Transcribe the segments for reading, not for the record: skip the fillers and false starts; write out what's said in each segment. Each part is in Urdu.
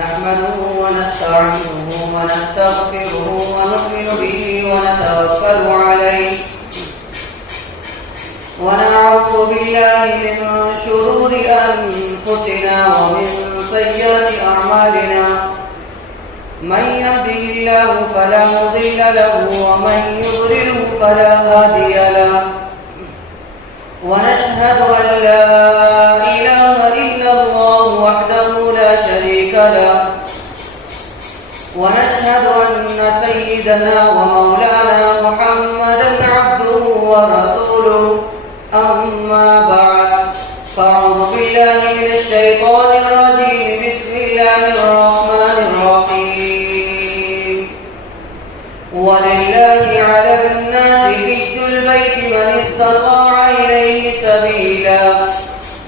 نحمده ونستعينه ونستغفره ونؤمن به ونتوكل عليه ونعوذ بالله من شرور أنفسنا ومن سيئات أعمالنا من يهده الله فلا مضل له ومن يضلله فلا هادي له ونشهد أن لا إله إلا الله وحده لا شريك له ونشهد أن سيدنا ومولانا محمدا عبده ورسوله أما بعد فأعوذ بالله من الشيطان الرجيم بسم الله الرحمن الرحيم ولله على الناس حج البيت من استطاع إليه سبيلا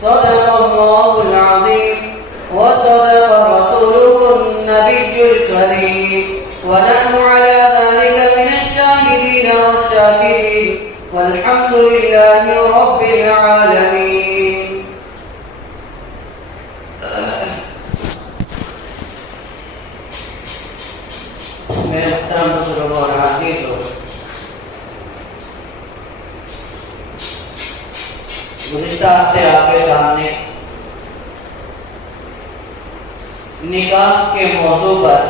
صدق الله العظيم وصدق رسوله النبي الكريم ونحن على ذلك من الشاهدين والشاكرين والحمد لله رب العالمين. میرے محترم بزرگوں اور عزیزوں، گزشتہ ہفتے آپ کے سامنے نکاح کے موضوع پر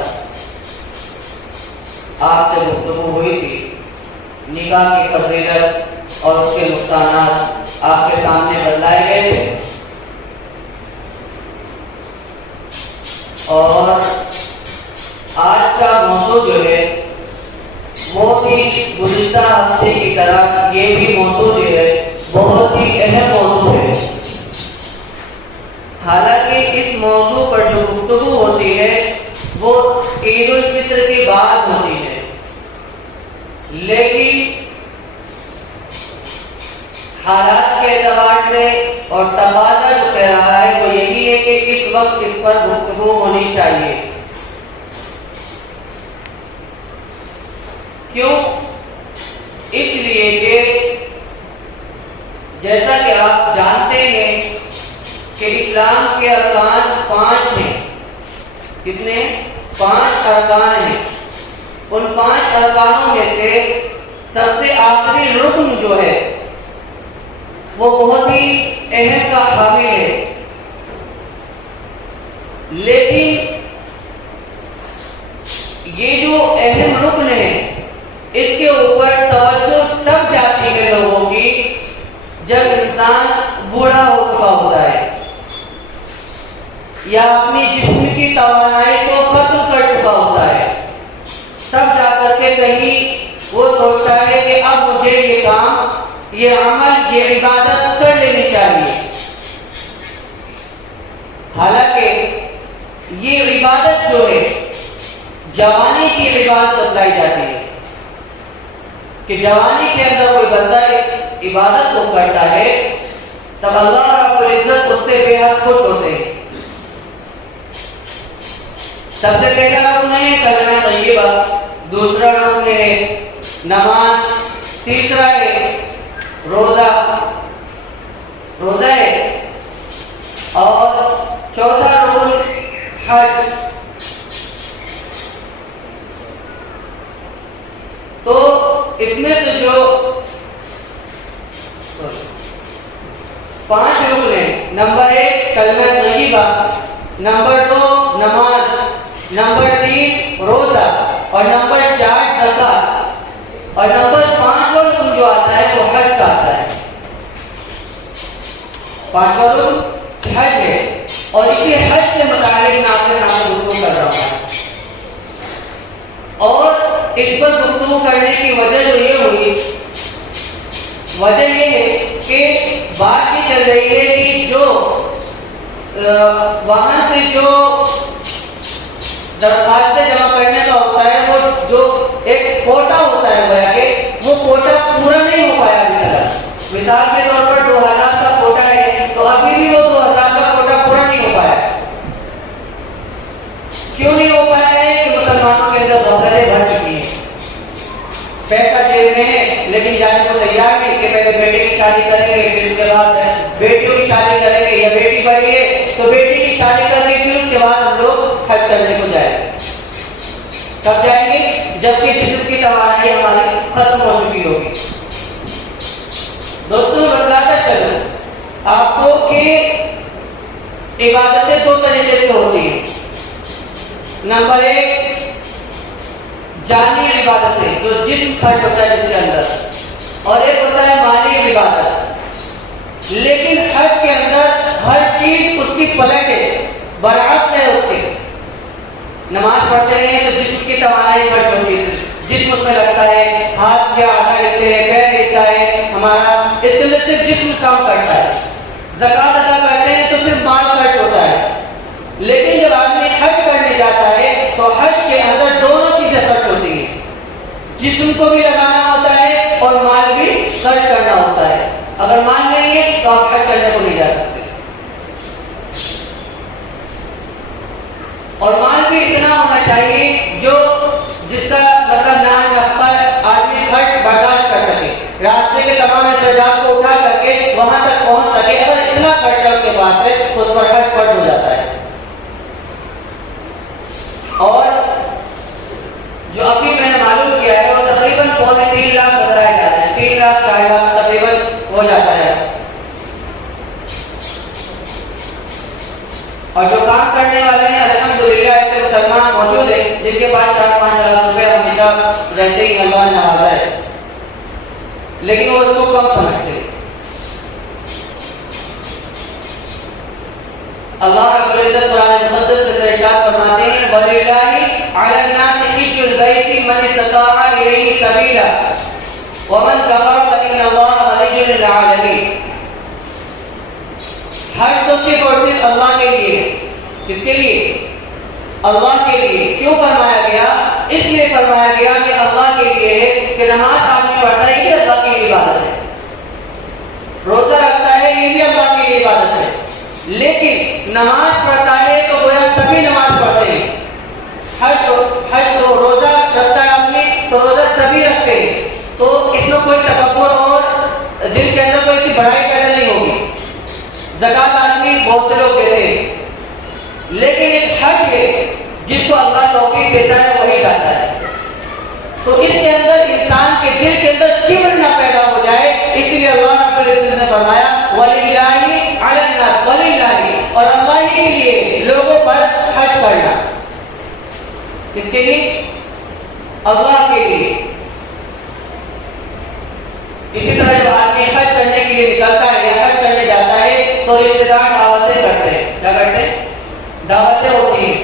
آپ سے گفتگو ہوئی تھی. نکاح کی فضیلت اور اس کے نقصانات آپ کے سامنے بتلائے گئے تھے، اور آج کا موضوع جو ہے وہ بھی گزشتہ ہفتے کی طرح یہ بھی موضوع جو ہے بہت ہی اہم موضوع ہے. حالانکہ اس موضوع پر جو گفتگو ہوتی ہے وہ عید الفطر کی بات ہوتی ہے، لیکن حالات کے اعتبار سے اور تقاضا جو کہہ رہا ہے وہ یہی ہے کہ اس وقت اس پر گفتگو ہونی چاہیے. کیوں؟ اس لیے کہ جیسا کہ آپ جانتے ہیں کہ اسلام کے ارکان 5 ہیں. کتنے؟ 5 ارکان ہیں. ان 5 ارکانوں میں سے سب سے آخری رکن جو ہے وہ بہت ہی اہم کا حامل ہے، لیکن یہ جو اہم رکن ہے اس کے اوپر توجہ تب جاتی ہے لوگوں کی جب انسان بوڑھا ہو چکا ہوتا ہے یا اپنی جسم کی توانائی کو ختم کر چکا ہوتا ہے. تب جا کر کے کہیں وہ سوچتا ہے کہ اب مجھے یہ کام، یہ عمل، یہ عبادت کر لینی چاہیے. حالانکہ یہ عبادت جو ہے جوانی کی عبادت بتلائی جاتی ہے کہ جوانی کے اندر کوئی بندہ عبادت کو کرتا ہے تب اللہ رب العزت اس سے بے حد خوش ہوتے ہیں. سب سے پہلا رکن ہے کلمہ طیبہ، دوسرا رکن ہے نماز، تیسرا ہے روزہ ہے، اور چوتھا رکن حج. تو اس میں سے جو 5 رکن ہیں، نمبر 1 کلمہ طیبہ، نمبر 2 نماز، نمبر 3 روزہ، اور نمبر 4 زکات، اور نمبر 5 رکن جو آتا ہے وہ حج کا آتا ہے. 5 رکن حج ہے، اور اسی حج کے متعلق میں آپ کے سامنے گفتگو کر رہا ہوں. اور اس پر گفتگو کرنے کی وجہ جو یہ ہوئی، وجہ یہ ہے کہ بات یہ چل رہی ہے کہ جو وہاں سے جو درخواستیں جمع کرنے کا ہوتا ہے وہ جو ایک کوٹا ہوتا ہے گویا کہ وہ کوٹا پورا نہیں ہو پایا. مثال کے طور پر 2000 کا کوٹا ہے تو ابھی بھی وہ 2000 کا کوٹا پورا نہیں ہو پایا. کیوں نہیں ہو پایا ہے؟ کہ مسلمانوں کے اندر غفلتیں بڑھ چکی ہیں. پیسہ جیب میں ہے لیکن جانے کو تیار نہیں کہ پہلے بیٹے کی شادی کریں گے پھر اس کے بعد بیٹیوں کی شادی کریں گے، یا بیٹی بڑی ہے تو بیٹی کی شادی کریں گے، پھر اس کے بعد ہم لوگ حج کرنے کو جائیں گے۔ کب جائیں گے؟ جبکہ جسم کی توانائی ہماری ختم ہو چکی ہوگی۔ دوستوں بتلاتا چلو آپ کو کہ عبادتیں دو طریقے سے ہوتی ہیں۔ نمبر ایک جانی عبادتیں جو جسم خرچ ہوتا ہے جس کے اندر، اور ایک ہوتا ہے مالی عبادت۔ لیکن حج کے اندر ہر چیز اس کی پلٹ ہے، برعکس ہے اس کے۔ نماز پڑھتے ہیں تو جسم کی توانائی خرچ ہوتی ہے، جسم اس میں لگتا ہے، ہاتھ کے آدھا لیتے ہیں، پیر لیتا ہے ہمارا، اس کے لیے صرف جسم کام کرتا ہے۔ زکوٰۃ ادا کرتے ہیں تو صرف مال خرچ ہوتا ہے۔ لیکن جب آدمی حج کرنے جاتا ہے تو حج کے اندر دونوں چیزیں خرچ ہوتی ہیں، جسم کو بھی لگانا ہوتا ہے اور مال بھی خرچ کرنا ہوتا ہے۔ اگر مال نہیں ہے تو آپ حج کرنے کو نہیں جا سکتے، اور مال بھی اتنا ہونا چاہیے جو جس کا مطلب نام رکھ آدمی خرچ برداشت کر سکے، راستے کے تمام اخراجات کو اٹھا کر کے وہاں تک پہنچ سکے۔ اگر اتنا خرچہ اس کے پاس ہے تو اس پر حج فرض ہو جاتا ہے۔ اور جو ابھی میں نے معلوم کیا ہے وہ تقریباً 3.25 لاکھ بتایا جاتا ہے، 3 لاکھ 4 لاکھ تقریباً ہو جاتا ہے۔ اور جو کام کرنے والے ہیں الحمدللہ ایسے مسلمان موجود ہیں جن کے پاس 4-5 لاکھ روپے ہمیشہ رہتے ہی اللہ نے نوازا ہے، لیکن وہ اس کو کم سمجھتے ہیں۔ اللہ رب العزت قرآن مقدس میں ارشاد فرماتے ہیں وَلِلَّهِ عَلَى النَّاسِ حِجُّ الْبَيْتِ مَنِ اسْتَطَاعَ إِلَيْهِ سَبِيلًا وَمَنْ كَفَرَ فَإِنَّ اللَّهَ غَنِيٌّ عَنِ الْعَالَمِينَ۔ حج تو صرف اور صرف اللہ کے لیے ہے۔ کس کے لیے؟ اللہ کے لیے۔ کیوں فرمایا گیا؟ اس لیے فرمایا گیا کہ اللہ کے لیے ہے کہ نماز آدمی پڑھتا ہے یہ اللہ کی عبادت ہے، روزہ رکھتا ہے یہ بھی اللہ کی عبادت ہے، لیکن نماز پڑھتا ہے تو گویا سبھی نماز پڑھتے ہیں۔ حج تو روزہ رکھتا ہے آدمی تو روزہ سبھی رکھتے ہیں، تو اس میں کوئی تکبر اور دل کے اندر کوئی سی بڑائی پیدا نہیں ہوگی۔ زکوٰۃ آدمی بہت سے لوگ دیتے ہیں، لیکن ایک حج ہے جس کو اللہ توفیق دیتا ہے وہی جاتا ہے۔ تو اس کے اندر انسان کے دل کے اندر کبر نہ پیدا ہو جائے، اس لیے اللہ رب العزت نے فرمایا وَلِلَّهِ عَلَى النَّاسِ، وَلِلَّهِ، اور اللہ کے لیے لوگوں پر حج کرنا۔ کس کے لیے؟ اللہ کے لیے۔ اسی طرح جب آدمی حج کرنے کے لیے نکلتا ہے یا حج کرنے جاتا ہے تو رشتے دار دعوتیں کرتے ہیں۔ کیا کرتے ہیں؟ دعوتیں ہوتی ہیں۔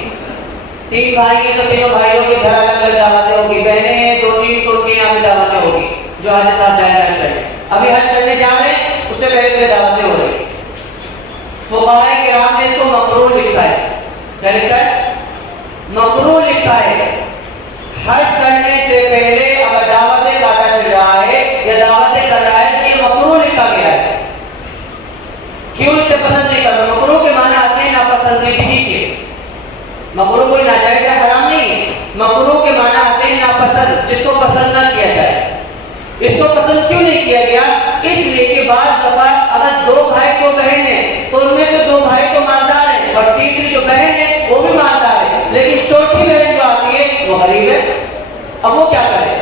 3 بھائی ہیں تو 3 بھائیوں کے گھر الگ الگ دعوتیں ہوگی، بہنیں ہیں 2-3 تو ان کے یہاں بھی دعوتیں ہوگی جو حج صاحب جائیں حج کرنے۔ ابھی حج کرنے جا رہے ہیں اس سے پہلے دعوتیں ہو رہی۔ فقہاء کرام نے اس کو مکروہ لکھا ہے۔ کیا لکھا ہے؟ مکروہ لکھا ہے۔ حج کرنے سے پہلے اگر دعوتیں پتہ چل رہا ہے یا دعوتیں کر رہا ہے تو یہ مکروہ لکھا گیا ہے۔ کیوں اس سے پسند نہیں کرنا؟ مکروہ کے معنی آتے ہیں ناپسندیدگی کے۔ مکروہ کوئی ناجائز یا حرام نہیں ہے، مکروہ کے معنی آتے ہیں ناپسند، جس کو پسند نہ کیا جائے۔ اس کو پسند کیوں نہیں کیا گیا؟ اس لیے کہ بعض دفعہ اگر 2 بھائی کو بہن ہے تو ان میں سے 2 بھائی تو مالدار ہیں اور تیسری جو بہن ہے وہ بھی مالدار ہے، لیکن چوتھی بہن جو آتی ہے وہ غریب ہے۔ اب وہ کیا کرے؟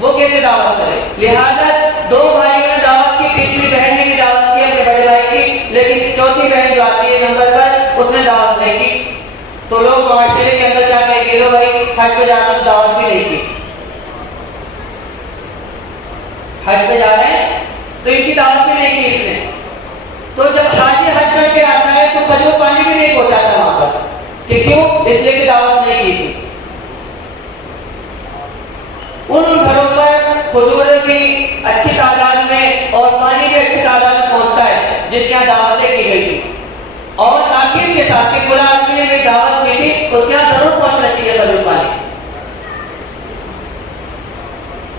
وہ کیسے دعوت کرے؟ لہذا 2 بھائیوں نے دعوت کی، تیسری بہن نے بھی دعوت کی اپنے بڑے بھائی کی، لیکن چوتھی بہن جو آتی ہے نمبر پر اس نے دعوت نہیں کی، تو لوگ معاشرے کے اندر کیا کہیں گے؟ لو بھائی حج پہ جانا تو دعوت بھی نہیں کی، حج پہ جا رہے ہیں تو ان کی دعوت بھی نہیں کی اس نے۔ تو جب حاجی حج کر کے آتا ہے تو کھجور پانی بھی نہیں پہنچاتا وہاں پر، کہ کیوں؟ اس لیے کہ دعوت نہیں کی تھی۔ ان گھروں پر کھجور بھی اچھی تعداد میں اور پانی بھی اچھی تعداد میں پہنچتا ہے جن کے یہاں دعوتیں کی گئی تھی، اور تاکید کے ساتھ کہ فلاں آدمی نے دعوت کی تھی اس کے یہاں ضرور پہنچنا چاہیے کھجور پانی،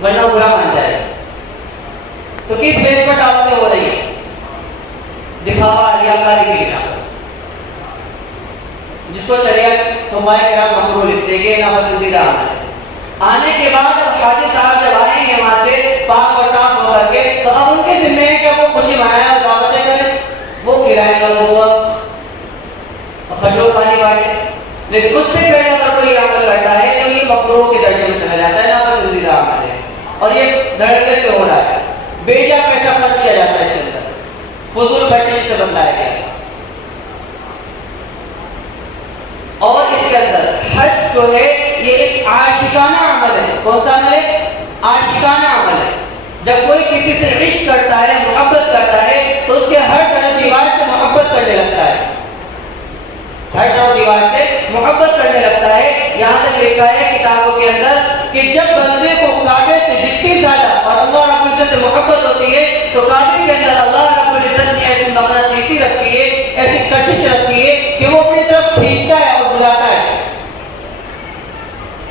ورنہ برا مان جائے۔ تو کس بیس پر دعوتیں ہو رہی ہیں؟ دکھاوا، ریاکاری کی بنا پر، جس کو شریعت فقہاء کرام مکروہ لکھتے ہیں کہ ناپسندیدہ عمل ہے۔ آنے کے بعد اب حاجی صاحب جب آئیں گے وہاں سے پاک اور صاف ہو کر کے، تو اب ان کے ذمہ ہے کہ وہ خوشی منائے اور دعوتیں کریں، وہ کرائے کا ہوا کھجور پانی بانٹے. لیکن اس سے پہلے اگر کوئی عمل کرتا ہے تو یہ مکروہ کے درجے میں چلا جاتا ہے، ناپسندیدہ عمل ہے، اور یہ دھڑکے سے ہو رہا ہے. بیجا پیسہ خرچ کیا جاتا ہے اس کے اندر، فضول خرچے سے بتلایا گیا. اور اس کے اندر حج جو ہے یہ ایک عاشقانہ عمل ہے. کون سا عمل ہے؟ عاشقانہ عمل ہے. جب کوئی کسی سے عشق کرتا ہے، محبت کرتا ہے، تو اس کے ہر طرف دیوار سے محبت کرنے لگتا ہے، ہر طرف دیوار سے محبت کرنے لگتا ہے. یہاں تک لکھا ہے کتابوں کے اندر کہ جب بندے کو کعبے سے جتنی زیادہ اور اللہ رب العزت سے محبت ہوتی ہے تو کعبے کے اندر اللہ رب العزت نے ایسی مغناطیسی رکھی ہے، ایسی کشش رکھی ہے کہ وہ اپنی طرف کھینچتا ہے اور بلاتا ہے.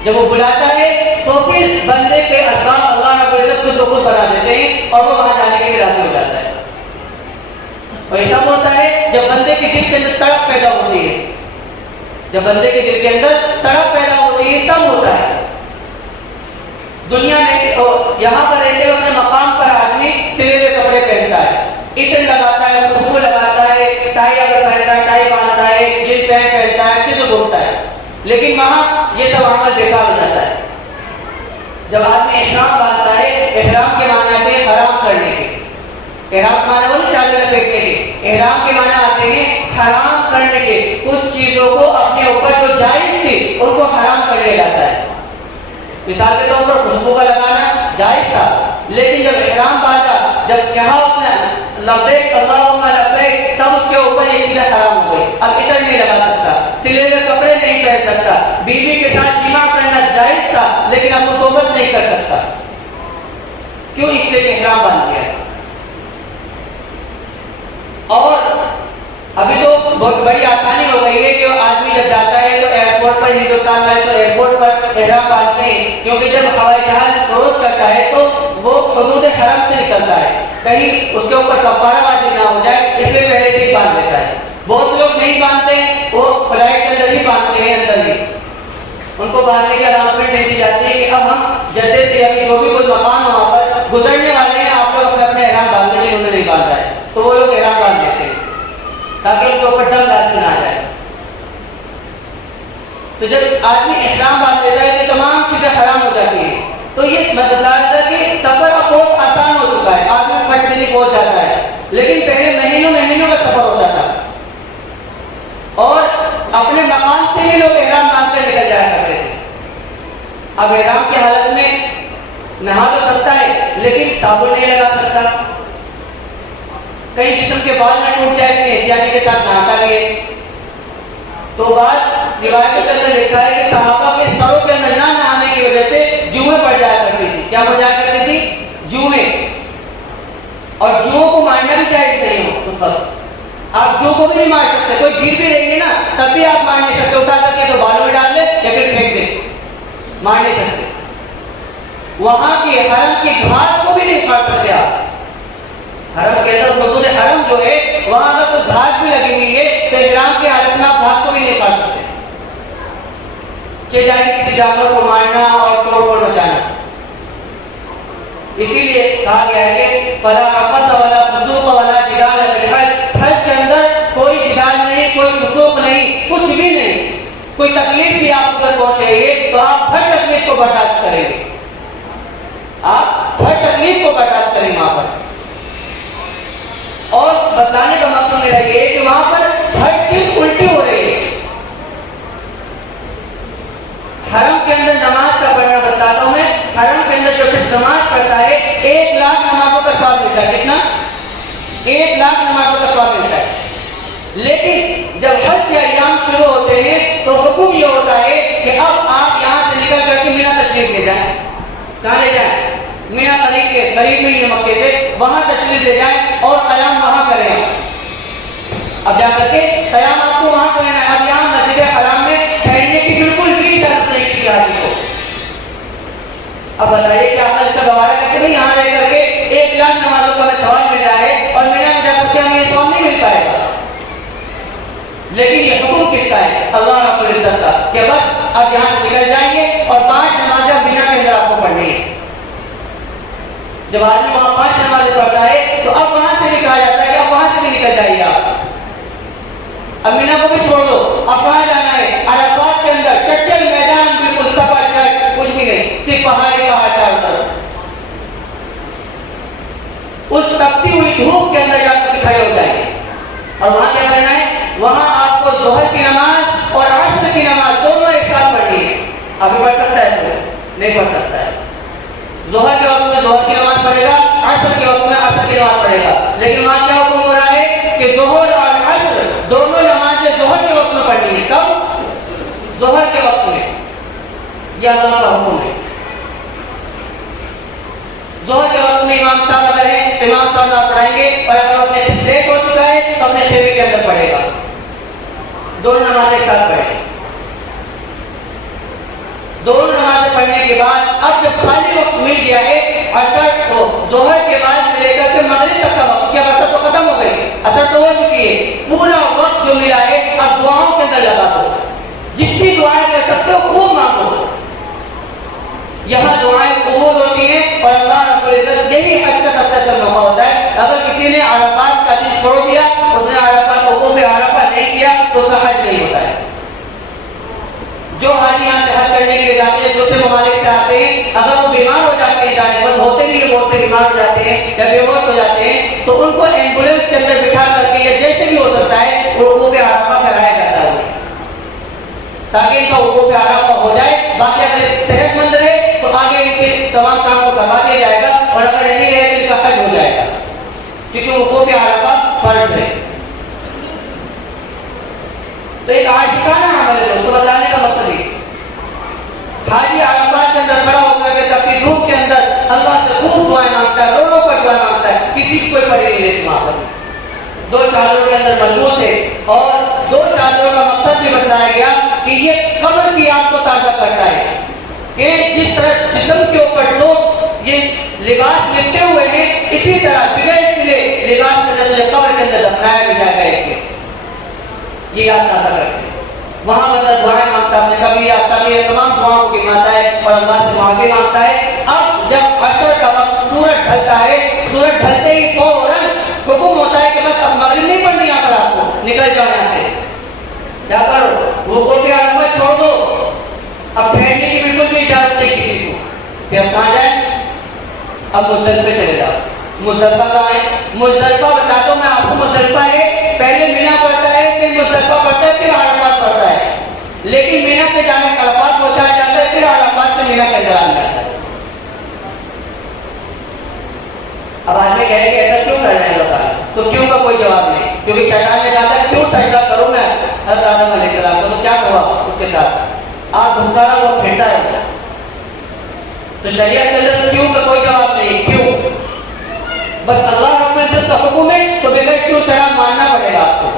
جب وہ بلاتا ہے تو پھر بندے کے اسباب اللہ رب العزت خود بخود بنا دیتے ہیں اور وہ وہاں جانے کے لیے راضی ہو جاتا ہے. اور یہ تب ہوتا ہے جب بندے کے دل کے اندر تڑپ پیدا ہوتی ہے، جب بندے کے دل کے اندر تڑپ پیدا ہوتی ہے تب ہوتا ہے. دنیا میں یہاں پر رہتے ہوئے اپنے مقام پر آدمی سلے ہوئے کپڑے پہنتا ہے، عطر لگاتا ہے، خوشبو لگاتا ہے، ٹائی اگر پہنتا ہے ٹائی باندھتا ہے، جینس پینٹ پہنتا ہے، اچھے سے گھومتا ہے. لیکن وہاں یہ سب عمل بیکار ہو جاتا ہے. جب آدمی احرام باندھتا ہے، احرام کے معنی آتے ہیں حرام کرنے کے. احرام کے معنی وہ نہیں چالے لپیٹنے کے، احرام کے معنی آتے ہیں حرام کرنے کے. کچھ چیزوں کو اپنے اوپر جو جائز تھی ان کو حرام کر لیا جاتا ہے. مثال کے طور پر خوشبو کا لگانا جائز تھا، لیکن جب احرام باندھا، جب کہا اس نے لبیک اللہم لبیک، تب اس کے اوپر یہ چیزیں حرام ہو گئی. اب عطر نہیں لگا سکتا، سلے ہوئے کپڑے نہیں پہن سکتا، بیوی کے ساتھ جمع کرنا جائز تھا لیکن اب وہ صحبت نہیں کر سکتا. کیوں؟ اس لیے احرام باندھ گیا. اور ابھی تو بہت بڑی آسانی ہو گئی ہے کہ آدمی جب جاتا ہے تو ایئرپورٹ پر، ہندوستان میں تو ایئرپورٹ پر احرام باندھتے ہیں، کیونکہ جب ہوائی جہاز کروز کرتا ہے تو وہ حدود حرم سے نکلتا ہے، کہیں اس کے اوپر کفارہ واجب نہ ہو جائے، اس لیے پہلے سے ہی باندھ لیتا ہے. بہت سے لوگ نہیں باندھتے، وہ فلائٹ کے اندر ہی باندھتے ہیں، اندر ہی ان کو باندھنے کی اناؤنسمنٹ دے دی جاتی ہے کہ اب ہم جدے سے ابھی جو بھی کوئی مقام وہاں پر گزرنے والے ہیں، آپ لوگ اپنے اپنے احرام باندھ لیجیے. انہوں نے نہیں باندھا ہے تو وہ لوگ احرام باندھ لیتے ہیں تاکہ ان کے اوپر ڈر لازمی نہ آ جائے. تو جب آدمی احرام باندھ لیتا ہے تو تمام چیزیں حرام ہو جاتی ہیں. تو یہ مطلب ہے کہ سفر اب بہت آسان ہو چکا ہے، آدمی پھٹ دلی پہنچ جاتا ہے. لیکن پہلے مہینوں کا سفر ہوتا تھا اور اپنے مقام سے ہی لوگ احرام باندھ کر نکل جایا کرتے تھے. اب احرام کی حالت میں نہا تو سکتا ہے لیکن صابن نہیں لگا سکتا، کئی جسم کے بال نہ ٹوٹ جائے کہ احتیاطی کے ساتھ نہاتا رہے. تو بعض روایتوں کے اندر لکھا ہے کہ صحابہ کے سروں کے اندر نہ نہانے کی وجہ سے جوئیں پڑ جایا کرتی تھی. کیا پڑ جایا کرتی تھی؟ جوئیں. اور جوؤں کو مارنا بھی جائز نہیں ہو اس وقت. آپ جو کو بھی نہیں مار سکتے، کوئی گر بھی رہی ہے نا تب بھی آپ مار نہیں سکتے، اٹھا سکتے تو بالوں میں ڈال دے یا پھر پھینک دے، مار نہیں سکتے. وہاں کی حرم کی گھاس کو بھی نہیں کاٹ سکتے آپ. حرم کے اندر حدود حرم جو ہے وہاں اگر تو گھاس بھی لگی ہوئی ہے تو احرام کی حالت میں آپ گھاس کو بھی نہیں کاٹ سکتے. چل جائے کسی جانور کو مارنا اور توڑ پھوڑ مچانا. اسی لیے کہا گیا ہے کہ فلا رفث ولا فسوق ولا جدال فی الحج. حج کے اندر کوئی جدال نہیں، کوئی فسوق نہیں، کچھ بھی نہیں. کوئی تکلیف بھی آپ اگر پہنچے گی تو آپ ہر تکلیف کو برداشت کریں گے، آپ ہر تکلیف کو برداشت کریں وہاں پر. اور بتانے کا مقصد میرا یہ ہے کہ وہاں پر ہر چیز الٹی ہو رہی ہے. حرم کے اندر نماز کا پڑھنا بتاتا ہوں میں. حرم کے اندر جو شخص نماز پڑھتا ہے 1,00,000 نمازوں کا ثواب ملتا ہے. کتنا؟ 1,00,000 نمازوں کا ثواب ملتا ہے. لیکن جب حج کے ایام شروع ہوتے ہیں تو حکم یہ ہوتا ہے کہ اب آپ یہاں سے نکل کر کے مینا تشریف لے جائیں. کہاں لے جائیں؟ مینا قریب میں ہی مکے سے، وہاں تشریف لے جائیں اور قیام وہاں کریں. اب جا کر کے قیام آپ کو وہاں کرنا ہے. اب یہاں مسجد حرام میں ٹھہرنے کی بالکل بھی اجازت نہیں کی حاجی کو. اب بتائیے کہ آپ نے اس کا گوارا کر کے نہیں یہاں رہ کر کے 1,00,000 نمازوں کا ہمیں ثواب مل رہا ہے اور مینا میں جا کر کے ہمیں یہ ثواب نہیں مل پائے گا. لیکن یہ حکم کس کا ہے؟ اللہ رب العزت کا، کہ بس اب یہاں سے نکل جائیں گے اور 5 نمازیں بنا جب آدمی وہاں 5 نمازیں پڑھتا ہے تو اب وہاں سے بھی کہا جاتا ہے کہ اب وہاں سے بھی نکل جائیے آپ، اب مینا کو بھی چھوڑ دو، اب کہاں جانا ہے؟ عرفات کے اندر چٹل میدان، بالکل سفا چٹ، کچھ بھی نہیں، صرف پہاڑ ہی پہاڑ چاروں طرف، اس تپتی ہوئی دھوپ کے اندر جا کر کھڑے ہو جائیں گے اور وہاں کیا کرنا ہے؟ وہاں آپ کو ظہر کی نماز اور عصر کی نماز دونوں ایک ساتھ پڑھنی ہے۔ ابھی پڑھ سکتا ہے تو نہیں پڑھ سکتا ہے، ظہر کے وقت میں ظہر کی نماز پڑھے گا، عصر کے وقت میں عصر کی نماز پڑھے گا، لیکن وہاں کیا حکم ہو رہا ہے کہ ظہر اور عصر دونوں نمازیں ظہر کے وقت میں پڑھنی ہے۔ کب؟ ظہر کے وقت میں، یہ اللہ کا حکم ہے۔ ظہر کے وقت میں امام صاحب اگر ہیں، امام صاحب نماز پڑھائیں گے، اور اگر اپنے لیٹ ہو چکا ہے تو اپنے خیمے کے اندر پڑھے گا، دونوں نمازیں ایک ساتھ پڑھیں۔ دونوں نمازیں پڑھنے کے بعد اب جب خالی وقت مل گیا ہے، عصر کو ظہر کے بعد سے لے کر کے مغرب تک کا وقت، کیا عصر تو ختم ہو گئی، عصر تو ہو چکی ہے، پورا وقت جو ملا ہے اب دعاؤں کے اندر لگا دو، جتنی دعائیں کر سکتے ہو خوب مانگو، یہاں دعائیں قبول ہوتی ہیں اور اللہ رب العزت یہی حج کا سب سے اچھا موقع ہوتا ہے۔ اگر کسی نے عرفات کا دن چھوڑ دیا، اس نے عرفات وقوف عرفہ نہیں کیا تو اس کا حج نہیں ہوتا ہے۔ جو حاجی یہاں سے حج کرنے کے لیے جاتے ہیں، دوسرے ممالک سے آتے ہیں، اگر وہ بیمار ہو جاتے ہیں، جانے پر ہوتے نہیں بہت سے بیمار ہو جاتے ہیں یا بے ہوش ہو جاتے ہیں، تو ان کو ایمبولینس کے اندر بٹھا کر کے یا جیسے بھی ہو سکتا ہے وہ وقوف عرفہ کرایا جاتا ہے تاکہ ان کا وقوف عرفہ ہو جائے۔ باقی اگر صحت مند رہے تو آگے ان کے تمام کام کو کروا دیا جائے گا، اور اگر نہیں رہے تو ان کا حج ہو جائے گا، کیونکہ وقوف عرفہ فرض ہے۔ تو ایک عاشقانہ عمل ہے، اس کو بتانے کا مقصد ہے حاجی عرفات کے اندر کھڑا ہو کر کے تپتی دھوپ کے اندر اللہ سے خوب دعائیں مانگتا ہے، رو رو کر دعائیں مانگتا ہے، کسی کو کوئی پڑے نہیں لیتی وہاں پر، 2 چادروں کے اندر ملبوس ہے، اور 2 چادروں کا مقصد بھی بتایا گیا کہ یہ قبر کی آپ کو تازہ کرتا ہے، کہ جس طرح جسم کے اوپر لوگ یہ لباس لپٹے ہوئے ہیں، اسی طرح بغیر سلے لباس کے اندر قبر کے اندر دفنایا بھی جائے گا، یہ یاد تازہ کرتے ہیں۔ وہاں بندہ دعائیں مانگتا ہے، کبھی آتا ہے، تمام دعاؤں کی مانتا ہے اور اللہ سے معافی مانگتا ہے۔ اب جب عصر کا وقت سورج ڈھلتا ہے، سورج ڈھلتے ہی فوراً حکم ہوتا ہے کہ بس اب مغرب نہیں پڑھنی یہاں پر، آپ کو نکل جاؤ یہاں سے، کیا کرو وقوف عرفہ چھوڑ دو، اب ٹھہرنے کی بالکل بھی اجازت نہیں کسی کو، پھر اب کہاں جائیں؟ اب مزدلفہ چلے جاؤ۔ مزدلفہ کہاں ہے؟ مزدلفہ بتا دو میں آپ کو، مزدلفہ ہے پہلے مینا پڑتا ہے، پھر مزدلفہ پڑتا ہے، پھر عرفات پڑتا ہے، لیکن مینا سے جانے عرفات پہنچایا جاتا ہے، پھر عرفات سے مینا کے اندر آنا جاتا ہے۔ اب آدمی کہے کہ ایسا کیوں کر رہے ہیں بتا، تو کیوں کا کوئی جواب نہیں، کیونکہ شیطان نے کہا ہے کیوں سجدہ کروں میں حضرت آدم علیہ السلام کو، تو کیا ہوا اس کے ساتھ؟ آپ دھمکارا وہ پھینٹا ہے، تو شریعت کے اندر کیوں کا کوئی جواب نہیں، کیوں؟ بس اللہ رب العزت کا حکم ہے تو بغیر کیوں چڑھا ماننا پڑے گا آپ کو،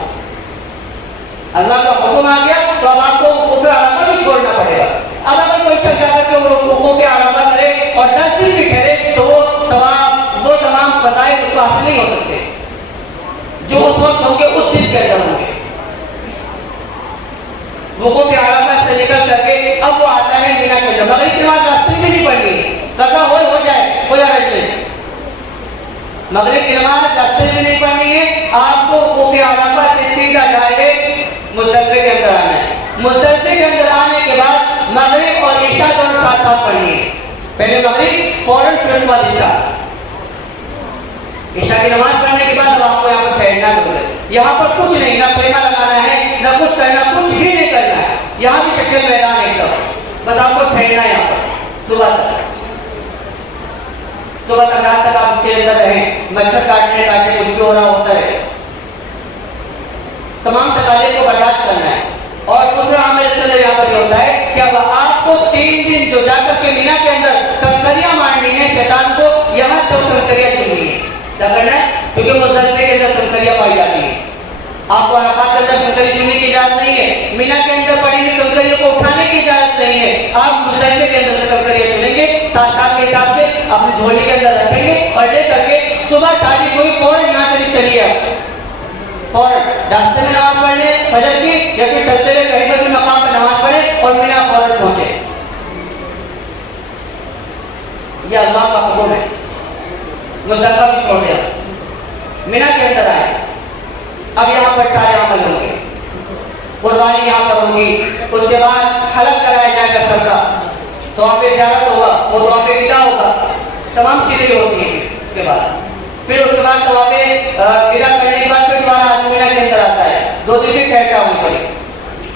اللہ کا حکم آ گیا تو اب آپ کو وقوف عرفہ بھی چھوڑنا پڑے گا۔ اب اگر کوئی شخص جا کر کے وقوف عرفہ کرے اور 10 دن بھی ٹھہرے تو وہ تمام فضائل اس کو حاصل نہیں ہو سکتے جو اس وقت ہوں گے، اس دن کے اندر ہوں گے۔ وقوف عرفہ سے نکل کر کے اب وہ آتا ہے مینا کے اندر، مگر اس کے بعد راستے میں نہیں پڑھنی، قضا ہو جائے کوئی حرج نہیں، مغرب کی نماز راستے میں نہیں پڑھنی ہے، آپ کو وقوف عرفہ سے سیدھا ڈائریکٹ مزدلفہ کے اندر آنا ہے۔ مزدلفہ کے اندر آنے کے بعد مغرب اور عشاء دونوں ساتھ ساتھ پڑھنی ہے، پہلے مغرب فوراً پھر اس کے بعد عشاء کی نماز پڑھنے کے بعد آپ کو یہاں پر ٹھہرنا ہے، یہاں پر کچھ نہیں، نہ خیمہ لگانا ہے، نہ کچھ کرنا، کچھ بھی نہیں کرنا ہے، یہاں بھی شکل میدان ہے، بس آپ کو ٹھہرنا ہے یہاں پر صبح تک رات تک آپ اس کے اندر رہیں، مچھر کاٹنے کچھ بھی ہو رہا ہوتا ہے، تمام تقاضے کو برداشت کرنا ہے۔ اور دوسرا عمل اس کے یہاں پر یہ ہوتا ہے کہ اب آپ کو 3 دن جو جا کر کے مینا کے اندر کنکریاں مارنی ہے شیطان کو، یہاں سے وہ کنکریاں چننی ہے، کیا کرنا ہے؟ کیونکہ مزدلفہ کے اندر کنکریاں پائی جاتی ہیں، آپ کو عرفات کے اندر کنکری چننے کی اجازت نہیں ہے، مینا کے اندر پڑی ہوئی کنکریوں کو اٹھانے کی اجازت نہیں ہے، آپ مزدلفہ کے اندر سے کنکریاں چنیں گے، 7 کے حساب سے اپنی جھولی کے اندر رکھیں گے اور لے کر کے صبح شادی کوئی فوراً یہاں سے چلیے، فوراً راستے میں نماز پڑھ لیں فجر کی، یا پھر چلتے ہوئے کہیں پر بھی مقام پہ نماز پڑھیں اور مینا فوراً پہنچے، یہ اللہ کا حکم ہے۔ مزدلفہ بھی چھوڑ دیا، مینا کے اندر آئے. اب یہاں پر سارے عمل ہوں گے، قربانی یہاں پر ہوگی. اس کے بعد حلق کرایا جائے گا سر کا، تو وہاں پہ زیارت ہوگا، وہ وہاں پہ ودا ہوگا، تمام چیزیں ہوتی ہیں. اس کے بعد تو وہاں پہ ودا کرنے کے بعد پھر دوبارہ آدمی مینا کے اندر آتا ہے. 2 دن پھر ٹھہرتا ہوں پڑی،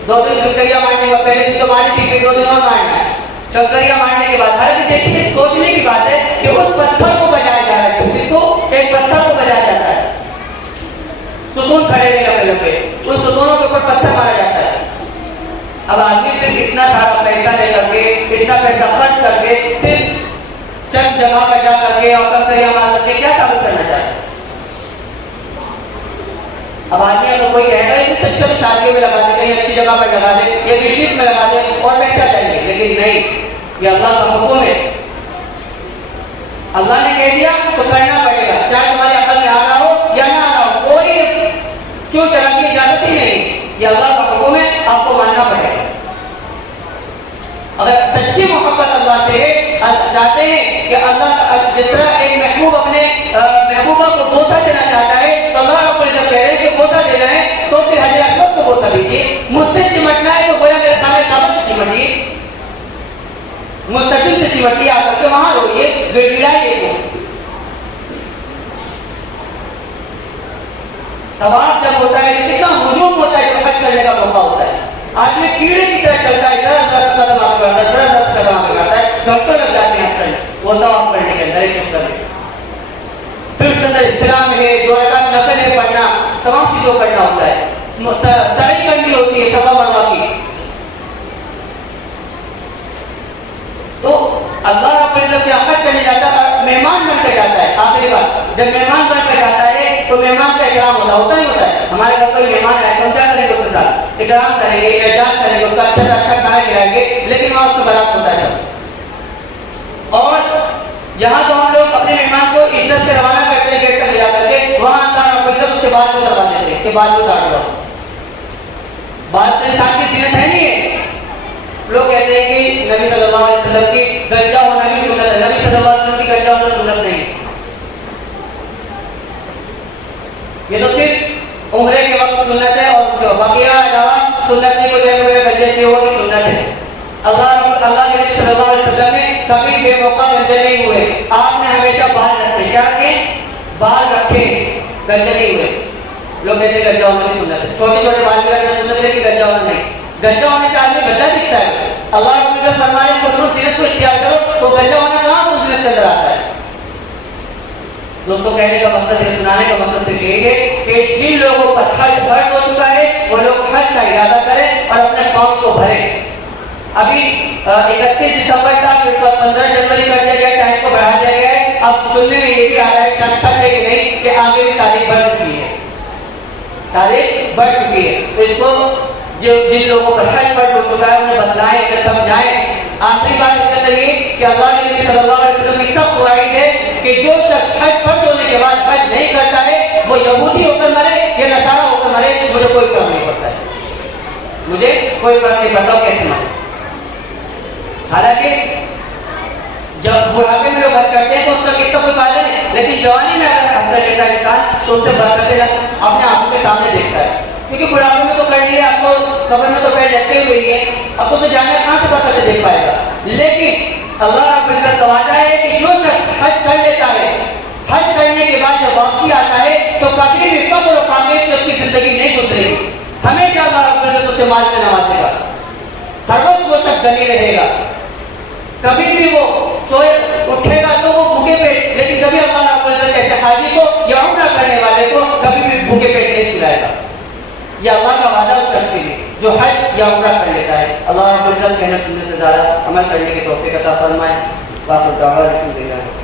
2 دن کنکریاں مارنے کا، پہلے دن تو ماری تھی، پھر 2 دن اور مارنا ہے. کنکریاں مارنے کے بعد ہر دیکھیے سوچنے کی بات ہے کہ اس پتھر کو بجایا جا رہا ہے، جس کو ایک پتھر کو بجایا جاتا ہے، ستون کھڑے ہوئے لمبے لمبے، ان ستونوں کے اوپر پتھر مارا جاتا ہے. اب آدمی صرف اتنا سارا پیسہ لے کر کے، اتنا پیسہ خرچ کر کے، صرف چند جگہ پر جا کر کے اور کنکریاں مار کر کے کیا ثابت کرنا چاہتا ہے؟ اب آدمی اگر کوئی کہے گا کہ سچ سچ شادی میں لگا دے، کہیں اچھی جگہ پر لگا دے، یا بزنس میں لگا دے اور پیسہ چاہیے، لیکن نہیں، یہ اللہ کا حکم ہے. اللہ نے کہہ دیا تو کرنا پڑے گا، چاہے تمہاری عقل میں آ رہا ہو یا نہ آ رہا ہو، کوئی چور چلا کی اجازت ہی نہیں. یہ اللہ کا حکم ہے، آپ کو ماننا پڑے گا. اگر سچی محبت اللہ سے ہے، چاہتے ہیں کہ اللہ جس طرح ایک محبوب اپنے محبوبہ کو بوسہ دینا چاہتا ہے، تو اللہ رب العزت کہہ رہے ہیں کہ بوسہ دینا ہے تو پھر حجر اسود کو بوسہ دیجیے. مجھ سے چمٹنا ہے تو گویا میرے سامنے کعبہ سے چمٹیے، مستقل سے چمٹیے، آ کر کے وہاں روئیے، گڑگڑائیے کو. طواف جب ہوتا ہے کتنا ہجوم ہوتا ہے، جو حج کرنے کا موقع ہوتا ہے، آدمی کیڑے کی طرح چلتا ہے، قدم آگے بڑھتا ہے، قدم آگے بڑھتا ہے، ڈاکٹر لگ جاتے ہیں اکثر وہ طواف کرنے کے اندر ایک چکر میں. پھر اس کے اندر استلام ہے، 2 رکعت نفل ہے پڑھنا، تمام چیزوں کرنا ہوتا ہے، سعی کرنی ہوتی ہے صفا مروا کی. تو اللہ رب العزت کے حج کرنے جاتا ہے، مہمان بن کر جاتا ہے. آخری بات، جب مہمان بن کر جاتا ہے تو مہمان کا اکرام ہوتا ہی ہوتا ہے. ہمارے گھر کوئی مہمان آئے تو ہم کیا کریں گے؟ اس کے ساتھ اکرام کریں گے، اعزاز کریں گے، اس کا اچھا اچھا کھانا کھلائیں گے، لیکن وہاں اس کا برات ہوتا ہے سب. اور جہاں تو ہم لوگ اپنے مہمان کو عزت سے روانہ کرتے ہیں گیٹ تک لے جا کر کے، وہاں اللہ رب العزت اس کے بعد کو کروا دیتے ہیں، اس کے بعد کو کاٹ دو. بات سے انسان کی زینت ہے نہیں ہے. لوگ کہتے ہیں کہ نبی صلی اللہ علیہ وسلم کی گنجا ہونا بھی سنت ہے، نبی صلی اللہ علیہ وسلم کی گنجا ہونا سنت نہیں. یہ تو صرف عمرے کے وقت سنت ہے، اور باقی علاوہ سنت نہیں، کوئی گنجے سے ہو بھی سنت ہے. اللہ کے نبی صلی اللہ علیہ وسلم نے کبھی بے موقع گنجے نہیں ہوئے. آپ نے ہمیشہ بال رکھے، کیا رکھے؟ بال رکھے، گنجے نہیں ہوئے. لوگ کہتے ہیں گنجا ہونا بھی سنت ہے، چھوٹے چھوٹے بال بھی رکھنا سنت ہے، لیکن گنجا ہونا نہیں. گنجا ہونے سے آدمی گنجا دکھتا ہے. اللہ رب العزت فرمائے کہ سیرت کو اختیار کرو، تو گنجا ہونا کہاں تو سیرت کے اندر آتا ہے. دوستوں کہنے کا مقصد ہے، سنانے کا مقصد صرف یہی ہے کہ جن لوگوں پر حج فرض ہو چکا ہے وہ لوگ حج کا ارادہ کریں اور اپنے قوم کو بھریں. ابھی 31 دسمبر تھا، پھر 15 جنوری کر دیا گیا، ٹائم کو بڑھا دیا گیا ہے. اب سننے میں یہ بھی آ رہا ہے سچ ہے کہ نہیں کہ آگے بھی تاریخ بڑھ چکی ہے، تاریخ بڑھ چکی ہے. تو اس کو جو جن لوگوں پر حج فرض ہو چکا ہے انہیں بتلائیں، سمجھائیں. آخری بات اس کے اندر یہ کہ اللہ کے نبی صلی اللہ علیہ وسلم کی سب قواعد ہے کہ جو شخص حج فرض ہونے کے بعد حج نہیں کرتا ہے وہ یہودی ہو کر مرے یا نصارا ہو کر مرے، مجھے کوئی فرق نہیں پڑتا ہے، مجھے کوئی فرق نہیں پڑتا کیسے مرے. حالانکہ جب بڑھاپے میں لوگ حج کرتے ہیں تو اس کا کتنا کوئی فائدہ نہیں، لیکن جوانی میں اگر حج کر لیتا ہے انسان تو اس سے برکتیں اپنے آنکھوں کے سامنے دیکھتا ہے. کیونکہ بڑھاپے میں تو کر لیا، آپ کو قبر میں تو پیر لٹکے ہوئی ہے، اب تو جانا کہاں سے برکتیں دیکھ پائے گا. لیکن اللہ رب العزت کا وعدہ ہے کہ جو شخص حج کر لیتا ہے، حج کرنے کے بعد جب واپسی آتا ہے تو کبھی بھی فقر اور فاقے سے اس کی زندگی نہیں گزرے گی. ہمیشہ اللہ رب العزت اسے مال سے نوازے گا، ہر وقت وہ شخص غنی رہے گا. کبھی بھی وہ سوئے اٹھے گا تو وہ بھوکے پیٹ، لیکن کبھی اللہ رب العزت ایسے حاجی کو یا عمرہ کرنے والے کو کبھی بھی بھوکے پیٹ نہیں سلائے گا. یہ اللہ کا وعدہ اس شخص کے لیے جو حج یا عمرہ کر لیتا ہے. اللہ رب العزت محنت سننے سے زیادہ عمل کرنے کی توفیق عطا فرمائے. باقی دعویٰ الحمدللہ.